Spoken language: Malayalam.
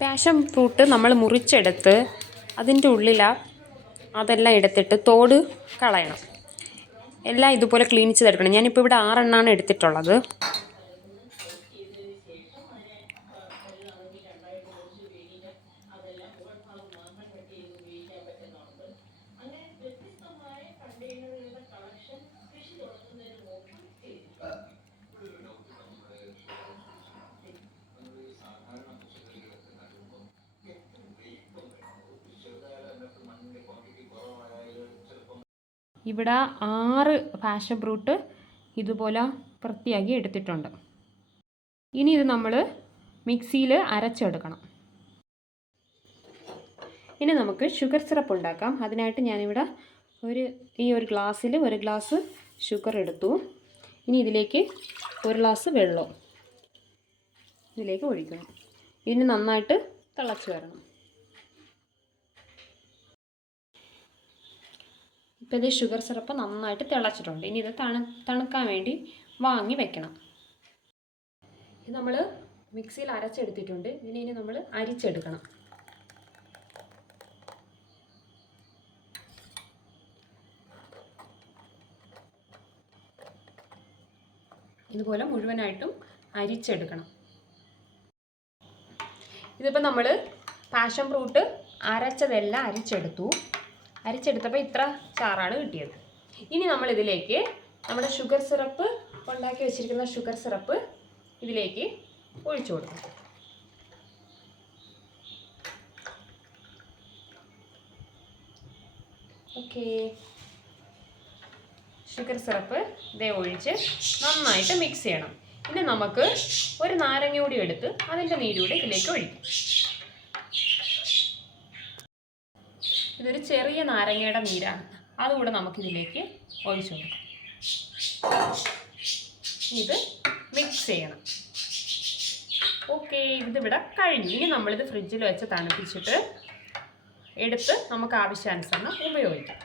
പാഷൻ ഫ്രൂട്ട് നമ്മൾ മുറിച്ചെടുത്ത് അതിൻ്റെ അതെല്ലാം എടുത്തിട്ട് തോട് കളയണം. എല്ലാം ഇതുപോലെ ക്ലീൻ ചെയ്തെടുക്കണം. ഞാനിപ്പോൾ ഇവിടെ 6 എണ്ണമാണ് എടുത്തിട്ടുള്ളത്. ഇവിടെ 6 പാഷൻ ഫ്രൂട്ട് ഇതുപോലെ വൃത്തിയാക്കി എടുത്തിട്ടുണ്ട്. ഇനി ഇത് നമ്മൾ മിക്സിയിൽ അരച്ചെടുക്കണം. ഇനി നമുക്ക് ഷുഗർ സിറപ്പ് ഉണ്ടാക്കാം. അതിനായിട്ട് ഞാനിവിടെ ഈ ഒരു ഗ്ലാസ്സിൽ 1 ഗ്ലാസ് ഷുഗർ എടുത്തു. ഇനി ഇതിലേക്ക് 1 ഗ്ലാസ് വെള്ളം ഇതിലേക്ക് ഒഴിക്കണം. ഇതിന് നന്നായിട്ട് തിളച്ച് വരണം. ഇപ്പോൾ ഇത് ഷുഗർ സിറപ്പ് നന്നായിട്ട് തിളച്ചിട്ടുണ്ട്. ഇനി ഇത് തണുക്കാൻ വേണ്ടി വാങ്ങി വെക്കണം. ഇത് നമ്മൾ മിക്സിയിൽ അരച്ചെടുത്തിട്ടുണ്ട്. ഇനി നമ്മൾ അരിച്ചെടുക്കണം. ഇതുപോലെ മുഴുവനായിട്ടും അരിച്ചെടുക്കണം. ഇതിപ്പോൾ നമ്മൾ പാഷൻ ഫ്രൂട്ട് അരച്ചതെല്ലാം അരിച്ചെടുത്തപ്പോൾ ഇത്ര ചാറാണ് കിട്ടിയത്. ഇനി നമ്മളിതിലേക്ക് നമ്മുടെ ഷുഗർ സിറപ്പ് ഉണ്ടാക്കി വെച്ചിരിക്കുന്ന ഷുഗർ സിറപ്പ് ഇതിലേക്ക് ഒഴിച്ചു കൊടുക്കണം. ഓക്കെ, ഷുഗർ സിറപ്പ് ഇതേ ഒഴിച്ച് നന്നായിട്ട് മിക്സ് ചെയ്യണം. ഇനി നമുക്ക് ഒരു നാരങ്ങ കൂടി എടുത്ത് അതിൻ്റെ നീരൂടെ ഇതിലേക്ക് ഒഴിക്കാം. ഇതൊരു ചെറിയ നാരങ്ങയുടെ നീരാണ്. അതുകൂടെ നമുക്കിതിലേക്ക് ഒഴിച്ചു കൊടുക്കാം. ഇത് മിക്സ് ചെയ്യണം. ഓക്കെ, ഇതിവിടെ കഴിഞ്ഞു. ഇനി നമ്മളിത് ഫ്രിഡ്ജിൽ വെച്ച് തണുപ്പിച്ചിട്ട് എടുത്ത് നമുക്ക് ആവശ്യാനുസരണം ഉപയോഗിക്കാം.